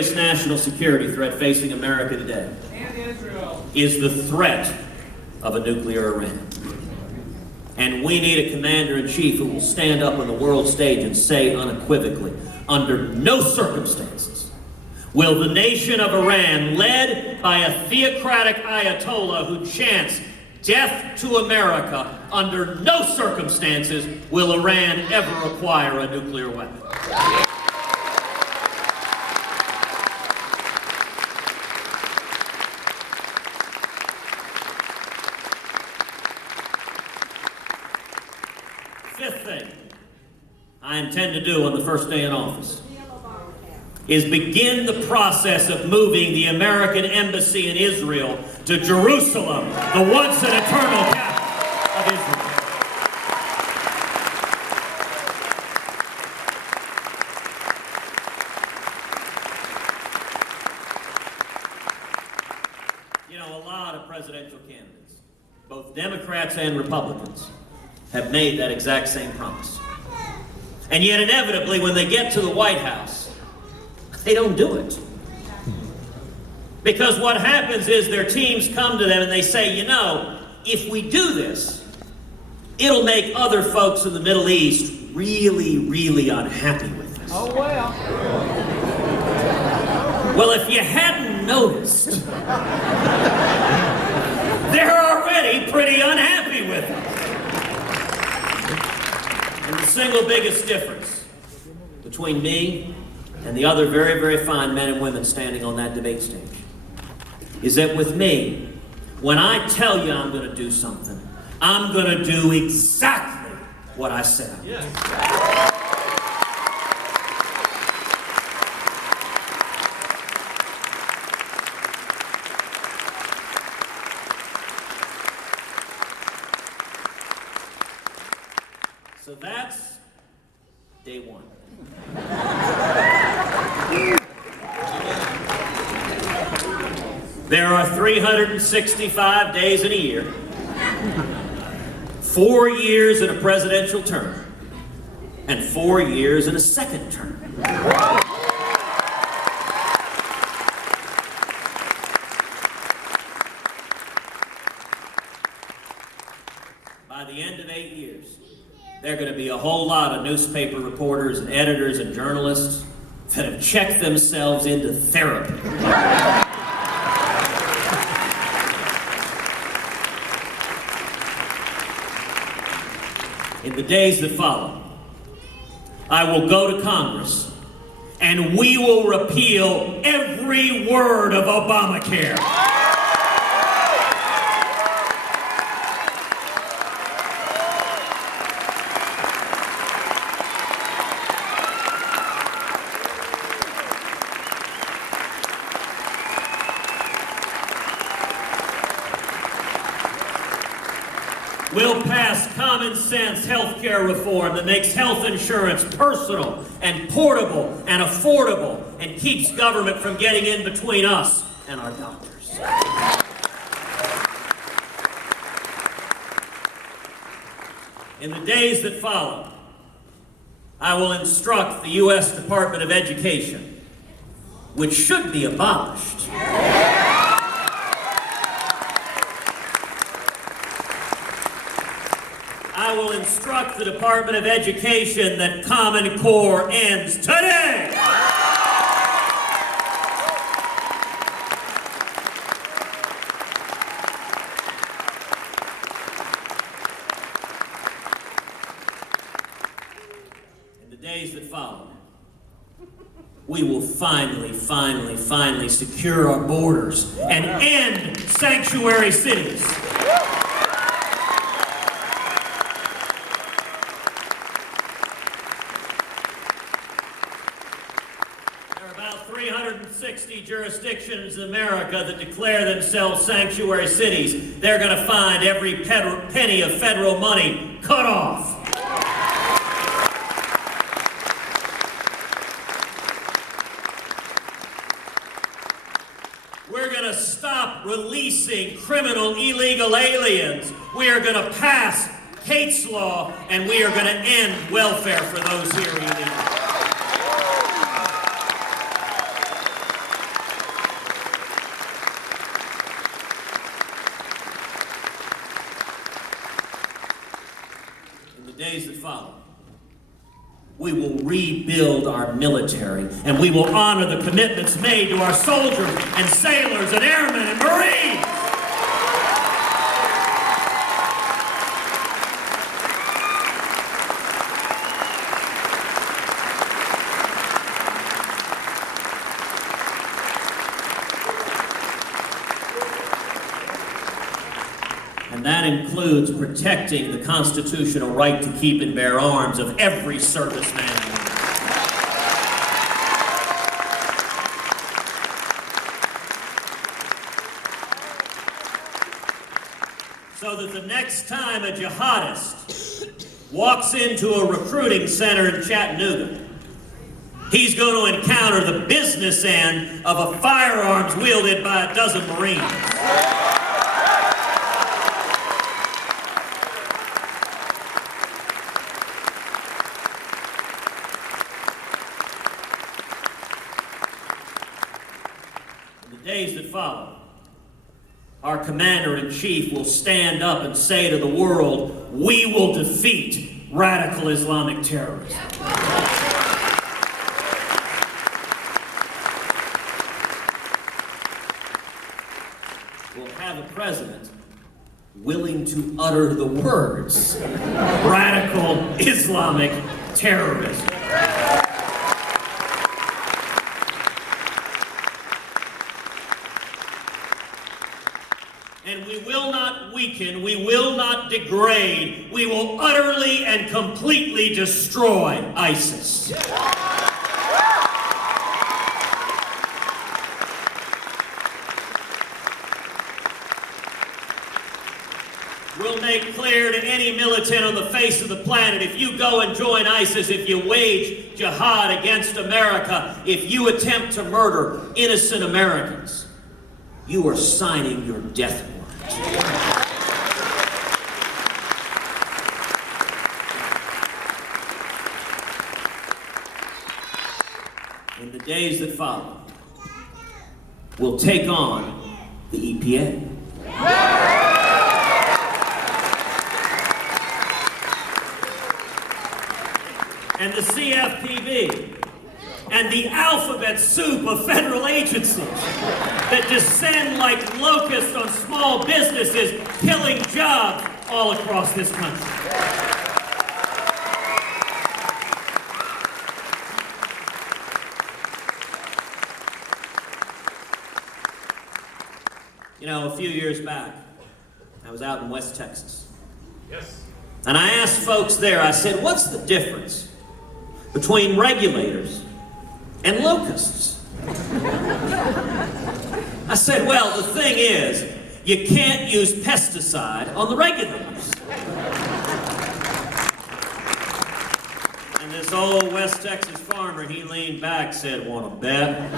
greatest national security threat facing America today is the threat of a nuclear Iran. And we need a commander-in-chief who will stand up on the world stage and say unequivocally, under no circumstances will the nation of Iran, led by a theocratic Ayatollah who chants death to America, under no circumstances will Iran ever acquire a nuclear weapon. Fifth thing I intend to do on the first day in office is begin the process of moving the American embassy in Israel to Jerusalem, the once and eternal capital of Israel. You know, a lot of presidential candidates, both Democrats and Republicans, have made that exact same promise. And yet inevitably, when they get to the White House, they don't do it. Because what happens is their teams come to them and they say, you know, if we do this, it'll make other folks in the Middle East really, really unhappy with us. Oh, well. Well, if you hadn't noticed, they're already pretty unhappy with us. And the single biggest difference between me and the other very, very fine men and women standing on that debate stage is that with me, when I tell you I'm going to do something, I'm going to do exactly what I said. Yes. So that's day one. There are 365 days in a year, 4 years in a presidential term, and 4 years in a second term. By the end of 8 years, there are going to be a whole lot of newspaper reporters and editors and journalists that have checked themselves into therapy. In the days that follow, I will go to Congress and we will repeal every word of Obamacare. We'll pass common sense health care reform that makes health insurance personal and portable and affordable and keeps government from getting in between us and our doctors. In the days that follow, I will instruct the U.S. Department of Education, which should be abolished, I will instruct the Department of Education that Common Core ends today. In the days that follow, we will finally secure our borders and end sanctuary cities. There are about 360 jurisdictions in America that declare themselves sanctuary cities. They're going to find every penny of federal money cut off. We're going to stop releasing criminal illegal aliens. We are going to pass Kate's Law, and we are going to end welfare for those here illegally. days that follow, we will rebuild our military, and we will honor the commitments made to our soldiers and sailors and airmen and Marines. And that includes protecting the constitutional right to keep and bear arms of every serviceman. So that the next time a jihadist walks into a recruiting center in Chattanooga, he's going to encounter the business end of a firearms wielded by a dozen Marines. Days that follow, our commander-in-chief will stand up and say to the world, we will defeat radical Islamic terrorism. We'll have a president willing to utter the words, radical Islamic terrorism. And we will not weaken, we will not degrade, we will utterly and completely destroy ISIS. We'll make clear to any militant on the face of the planet, if you go and join ISIS, if you wage jihad against America, if you attempt to murder innocent Americans, you are signing your death warrant. In the days that follow, we'll take on the EPA. And the CFPB. And the alphabet soup of federal agencies that descend like locusts on small businesses, killing jobs all across this country. You know, a few years back, I was out in West Texas. Yes. And I asked folks there, I said, what's the difference between regulators and locusts? I said, well, the thing is, you can't use pesticide on the regulators. And this old West Texas farmer, he leaned back, said, want to bet?